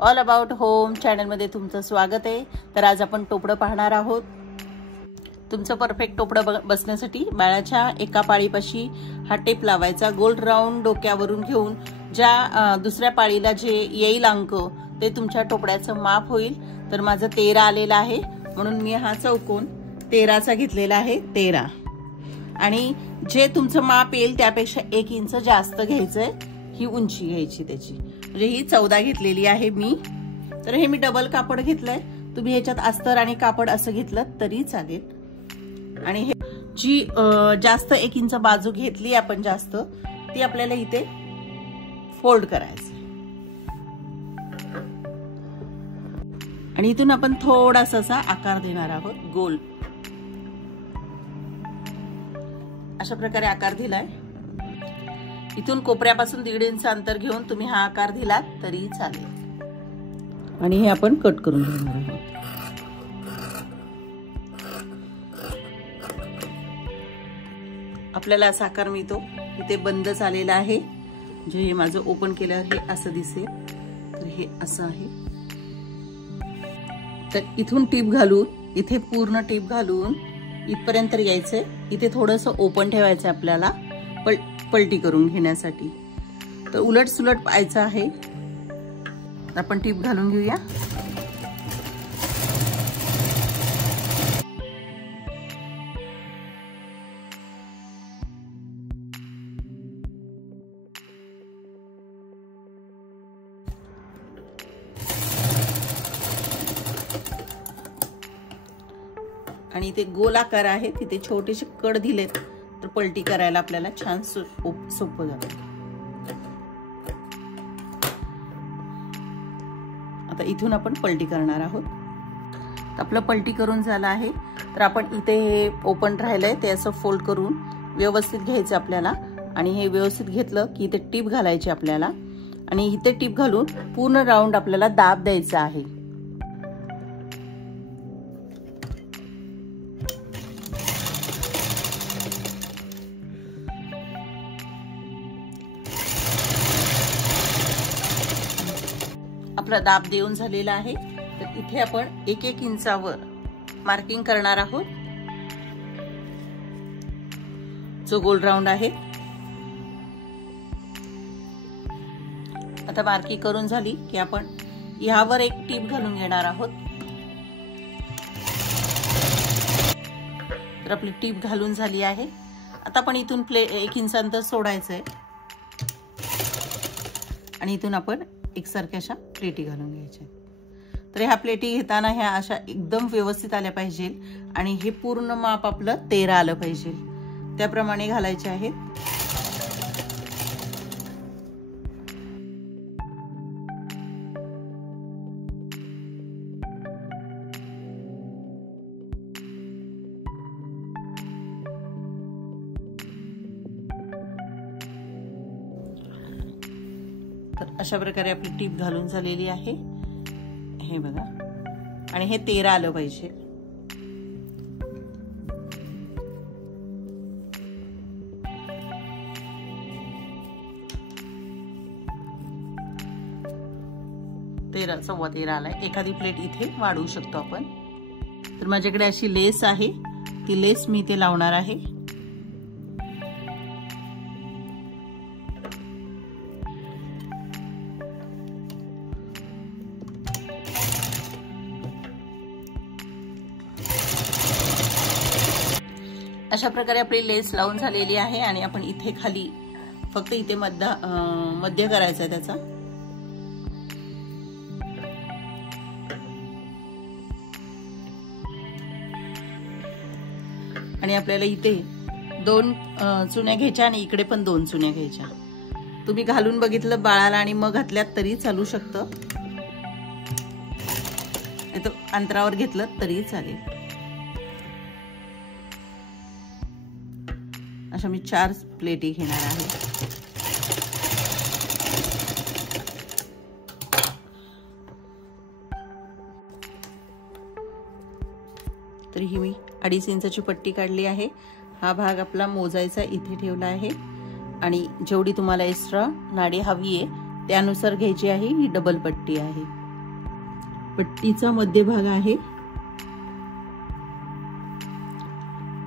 All about home चॅनलमध्ये तुमचं स्वागत आहे। तर आज आपण टोपडं पाहणार आहोत। तुमचं परफेक्ट टोपडं बसण्यासाठी बाळाच्या एका पाळीपाशी हा टेप लावायचा, गोल राऊंड डोक्यावरून घेऊन ज्या दुसऱ्या पाळीला जे येईल अंक ते तुमच्या टोपड्याचं माप होईल। तर माझं 13 आलेला आहे, म्हणून मी हा चौकोन 13चा घेतलेला आहे, 13। आणि जे तुमचं माप येईल त्यापेक्षा 1 इंच जास्त घ्यायचंय, ही उंची घ्यायची त्याची। म्हणजे ही 14 घेतलेली आहे मी। तर हे मी डबल कापड घेतलंय, तुम्ही ह्याच्यात अस्तर आणि कापड असं घेतलं तरी चालेल। आणि हे जी जास्त 1 इंच बाजू घेतली आपण जास्त, ती आपल्याला इथे फोल्ड करायचं आणि इथून आपण थोडासा आकार देणार आहोत गोल। अशा प्रकारे आकार दिलाय। इथून कोपऱ्यापासून 1.5 इंच अंतर घेऊन तुम्ही हा आकार दिलात तरी चालेल। आणि हे आपण कट करून घेणार आहोत। आपल्याला असा आकार मिळतो। इथे बंद झालेला आहे, जे हे माझं ओपन केल्यावर हे असं दिसेल। तर हे असं आहे। तर इथून टीप घालून, इथे पूर्ण टीप घालून इथपर्यंत यायचंय। इथे थोडंसं ओपन ठेवायचं आपल्याला पलटी करून घेण्यासाठी। तर उलट सुलट पाहायचं आहे। आपण टीप घालून घेऊया। आणि इथे गोल आकार आहे, तिथे छोटेसे कड दिलेत, तर पलटी करायला आपल्याला छान सोपं जातं। आता इथून आपण पलटी करणार आहोत। आपलं पलटी करून झालं आहे। तर आपण इथे हे ओपन राहिलंय ते असं फोल्ड करून व्यवस्थित घ्यायचं आपल्याला। आणि हे व्यवस्थित घेतलं की इथे टीप घालायची आपल्याला, आणि इथे टीप घालून पूर्ण राऊंड आपल्याला दाब द्यायचा आहे। आपला दाब देऊन झालेला आहे। तर इथे आपण 1-1 इंचावर मार्किंग करणार आहोत, जो गोल राऊंड आहे। आता मार्किंग करून झाली की आपण यावर एक टीप घालून घेणार आहोत। तर आपली टीप घालून झाली आहे। आता आपण इथून 1 इंच अंतर सोडायचंय आणि इथून आपण एकसारख्या अशा प्लेटी घालून घ्यायच्या। तर ह्या प्लेटी घेताना ह्या अशा एकदम व्यवस्थित आल्या पाहिजे आणि हे पूर्ण माप आपलं 13 आलं पाहिजे, त्याप्रमाणे घालायचे आहेत। तर अशा प्रकारे आपली टीप घालून झालेली आहे, हे बघा। आणि हे 13 आलं पाहिजे। सव्वा 13 आलाय। एखादी प्लेट इथे वाढवू शकतो आपण। तर माझ्याकडे अशी लेस आहे, ती लेस मी इथे लावणार आहे। अशा प्रकारे आपली लेस लावून झालेली आहे। आणि आपण इथे खाली फक्त इथे मध्य करायचा आहे त्याचा। आणि आपल्याला इथे 2 चुन्या घ्यायच्या आणि इकडे पण 2 चुन्या घ्यायच्या। तुम्ही घालून बघितलं बाळाला आणि मग घातल्यात तरी चालू शकतं, अंतरावर घेतलं तरी चालेल। अशा मी 4 प्लेटी घेणार आहे। तर ही मी 2.5 इंचाची पट्टी काढली आहे। हा भाग आपला मोजायचा इथे ठेवला आहे आणि जेवढी तुम्हाला एक्स्ट्रा नाडी हवी आहे त्यानुसार घ्यायची आहे। ही डबल पट्टी आहे। पट्टीचा मध्यभाग आहे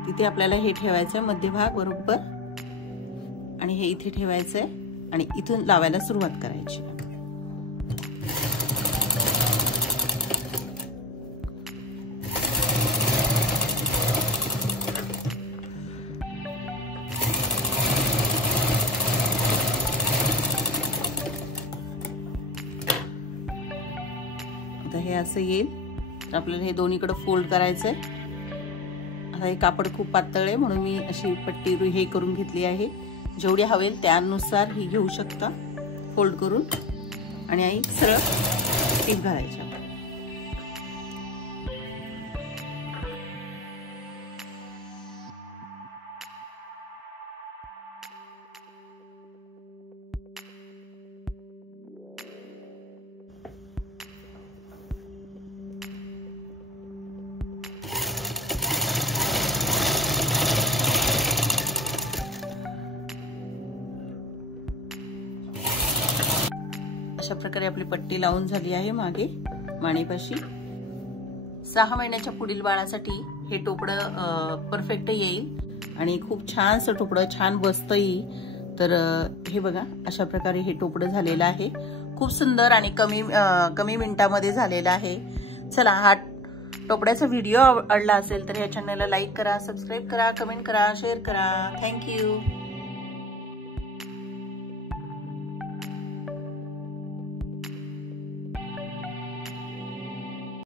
तिथे आपल्याला हे ठेवायचं आहे मध्यभाग बरोबर, आणि हे इथे ठेवायचं आहे आणि इथून लावायला सुरुवात करायची। आता हे असं येईल तर आपल्याला हे दोन्हीकडे फोल्ड करायचंय। आता हे कापड खूप पातळ आहे म्हणून मी अशी पट्टी हे करून घेतली आहे, जेवढी हवेल त्यानुसार ही घेऊ शकता फोल्ड करून, आणि आई सरळ टीप घालायची। अशा प्रकारे आपली पट्टी लावून झाली आहे मागे मानेपाशी। 6 महिन्याच्या पुढील बाळासाठी हे टोपडं परफेक्ट येईल आणि खूप छानसं टोपडं छान बसतंही। तर हे बघा अशा प्रकारे हे टोपडं झालेलं आहे, खूप सुंदर आणि कमी मिनिटामध्ये झालेलं आहे। चला, हा टोपड्याचा व्हिडिओ आवडला असेल तर या चॅनलला लाईक करा, सबस्क्राईब करा, कमेंट करा, शेअर करा। थँक्यू।